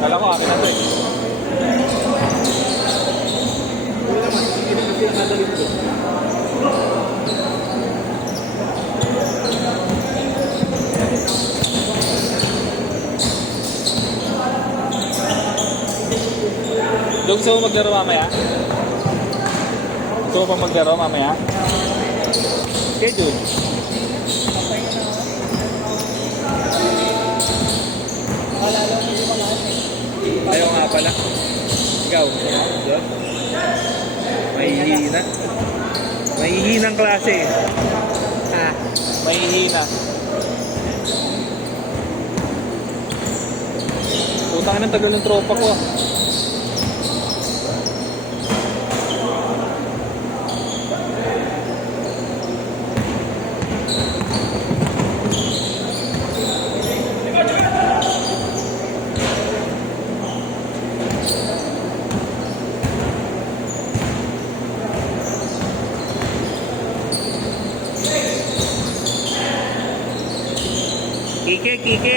Kala ko akin na to eh. Gusto mo maglaro mamaya? Gusto mo pa maglaro mamaya? Schedule. Ayaw nga pala. Ikaw? Diyan? Mahihina. Mahihinang klase. Mahihina. Putang ng tagal ng tropa ko. Kike.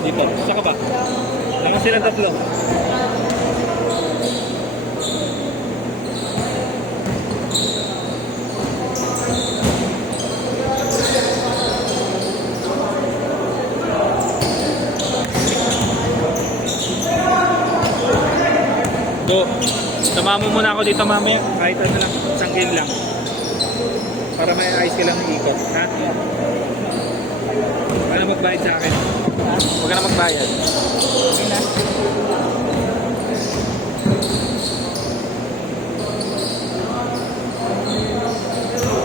Dito, saka ba? Naman silang tatlo. So, sama mo muna ako dito mamaya. Kahit ano lang, isang game lang. Para may ayos ka lang ng ikot. Ha? Huwag na magbayad sa akin. Huwag ka na magbayad. Okay na.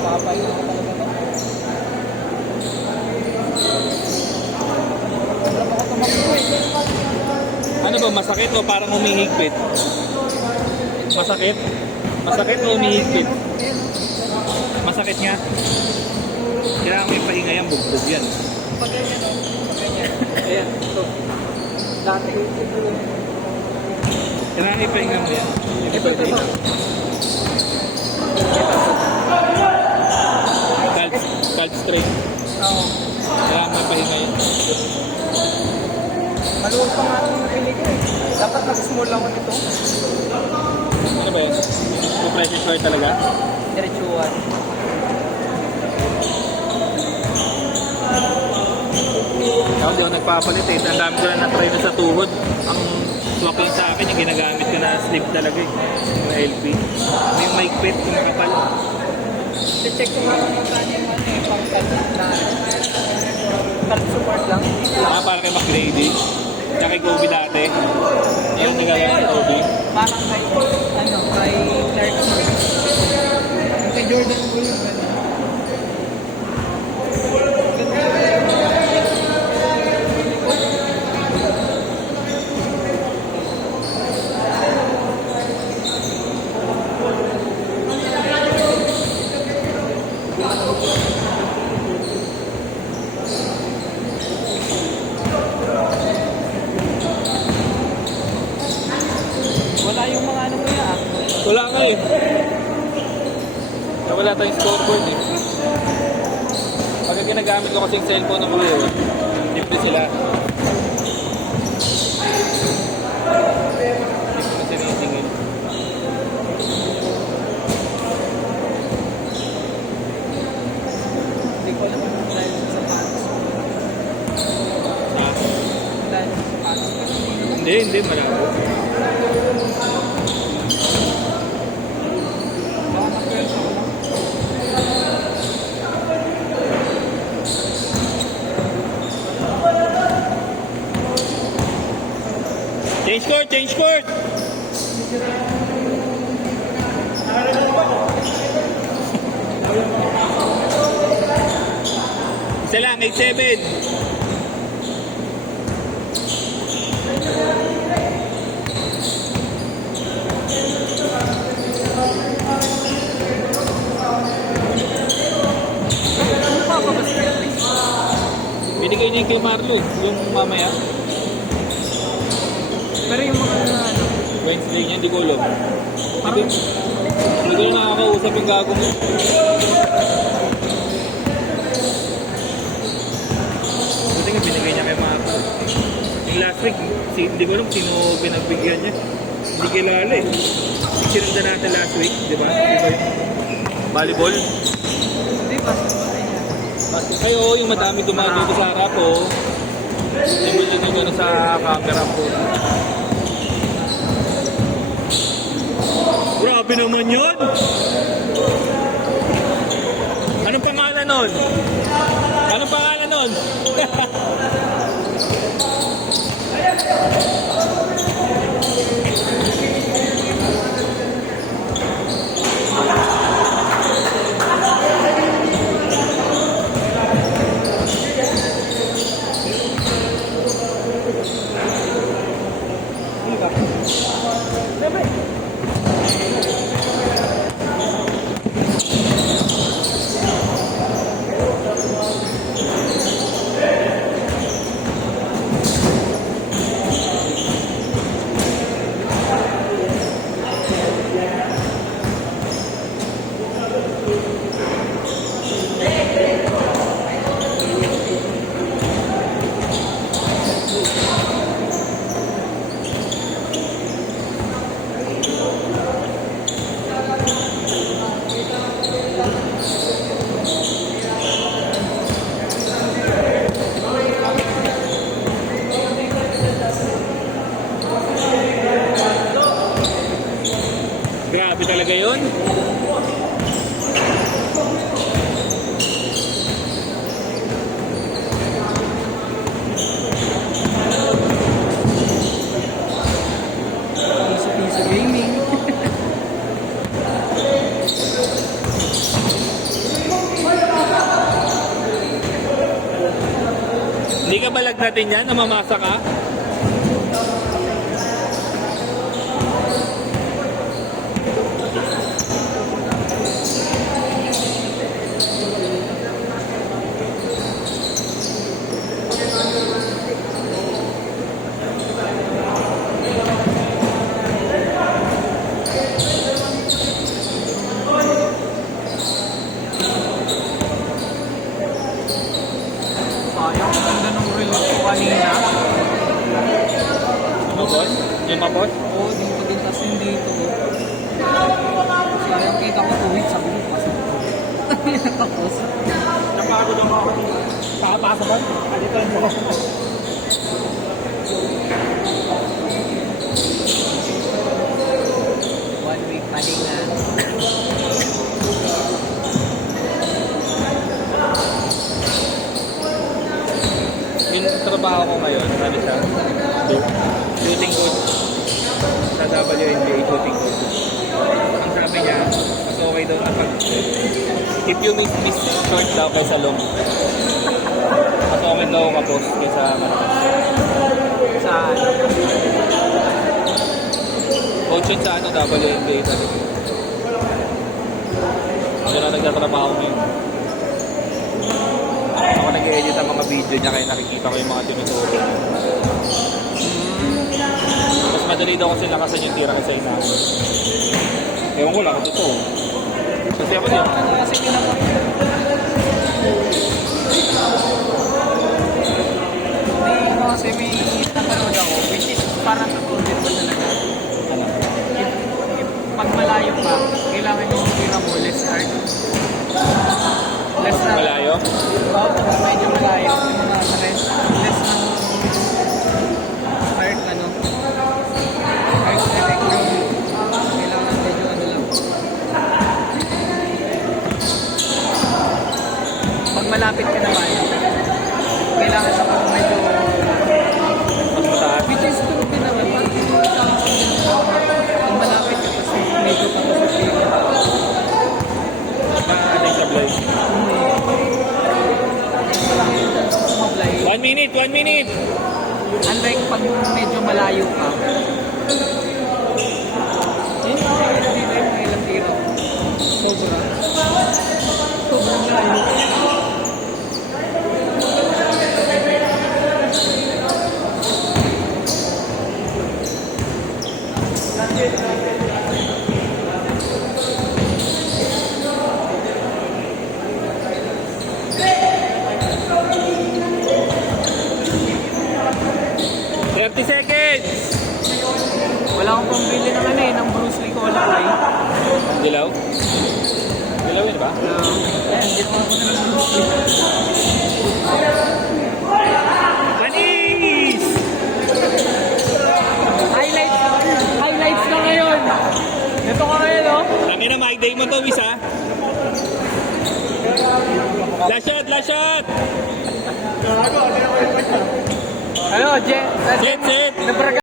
Papay na talaga to. Ano ba, masakit o parang humihigpit? Masakit? Masakit o humihigpit? Masakit nga? Kailangan may pahinga yan, bugbog yan. Pag ganyan o. Pag ganyan. Ayan. Ito. Dati. Kailangan may pahinga mo yan. Hindi Ito. pwede lang. Calf strain. Oo. Kailangan may pahinga yan. Maluwag pa nga itong nakinig ko eh. Dapat nag-small lang ko nito. Ano ba yan? Pressure sore talaga? Diretsuhan. Ako di ako nagpapalit eh. Ang dami ko na na-try na sa tuhod. Ang swapin sa akin, yung ginagamit ko na slip talaga eh. Yung LP. Yung mic pit, yung kapal. I-check ko nga kung magkano yung ano eh. Pang-calc na calc support lang. Para kay McGrady. Tsaka kay Kobe dati. Yan ang nagagamit sa Kobe. Parang kay, ano, kay Clark. Yung kay Jordan ko yung gano'n. Wala yung mga ano mo yan. Wala nga eh. Wala tayong scoreboard eh. Pagka ginagamit ko kasi yung cellphone ng kuya, libre sila. Hindi ko na sinisingil. Baka na-pressure ko lang. Change court, change court! Isa lang, 8-7. Ano pa ba basta yun? Binigay niya yung kay Marlo, yung mamaya. Pero yung mga ano, Wednesday niya, hindi ko alam. parang Hindi ko yung nakakausap yung gagong. Buti nga binigay niya kay Marlo. Yung last week, hindi ko alam sino pinagbigyan niya. Hindi kilala eh. Sinundan natin last week, di ba? Di ba yung volleyball? hindi ba Ay, oo, yung madami dumaan dito sa harap, oh. Yung ano sa camera po. Grabe naman yun! Anong pangalan nun? Anong pangalan nun? Grabe talaga yun. piso-piso gaming? Hindi ka balag natin yan, namamasa ka? Sayang, ang ganda ng release ko kanina. Ano po? Yung mapos? Oo, dito din, tas hindi dito. Sayang, kita ko 2 weeks, sabi ko, pasok ko. Tapos, Napagod ako. Pakapasa ba? Dito lang ako. one week palinga. Yung trabaho ko ngayon, ano siya? Shooting coach. Sa WNBA shooting coach. Ang sabi niya, mas okay daw na pag if you miss short daw kaysa long. Mas okay daw kapos kaysa malakas. Sa Coach yun sa ano, WNBA talaga. Ako na nagtatrabaho ngayon. Ako nag-edit ang mga video niya kaya nakikita ko yung mga tinuturo. Mas madali daw kasi lakasan yung tira kasi inamin. Ewan ko lang, totoo. Kasi ako din. kasi pinapag... Hindi ko kasi may napanood ako, which is parang totoo din ba talaga? Ano? If pag malayo ka, kailangan yung tira mo, less start. Less na... Malayo? Oo, pag medyo malayo, yung mga less ng start, ano. malapit ka naman, kailangan naman medyo, Mas mataas. which is true din naman, pag malapit ka kasi medyo ka sa pila. Maating sablay. Malaki yung chance kung sumablay. 1 minute, 1 minute! Unlike pag medyo malayo ka. Yun yung nakikita dito yung mga ilang tiro. Sobra. Sobrang layo. Seconds! Wala akong pambili ng ano eh, ng Bruce Lee Cola eh. Dilaw? Dilaw yun ba? Ayan, hindi ko ako ng Bruce Lee. Panis! Highlights na ngayon. Ito ka ngayon, no? Tangin na, Mike Day mo to, Wisa. Last shot, last shot! Ano, Jet, jet! Nabraga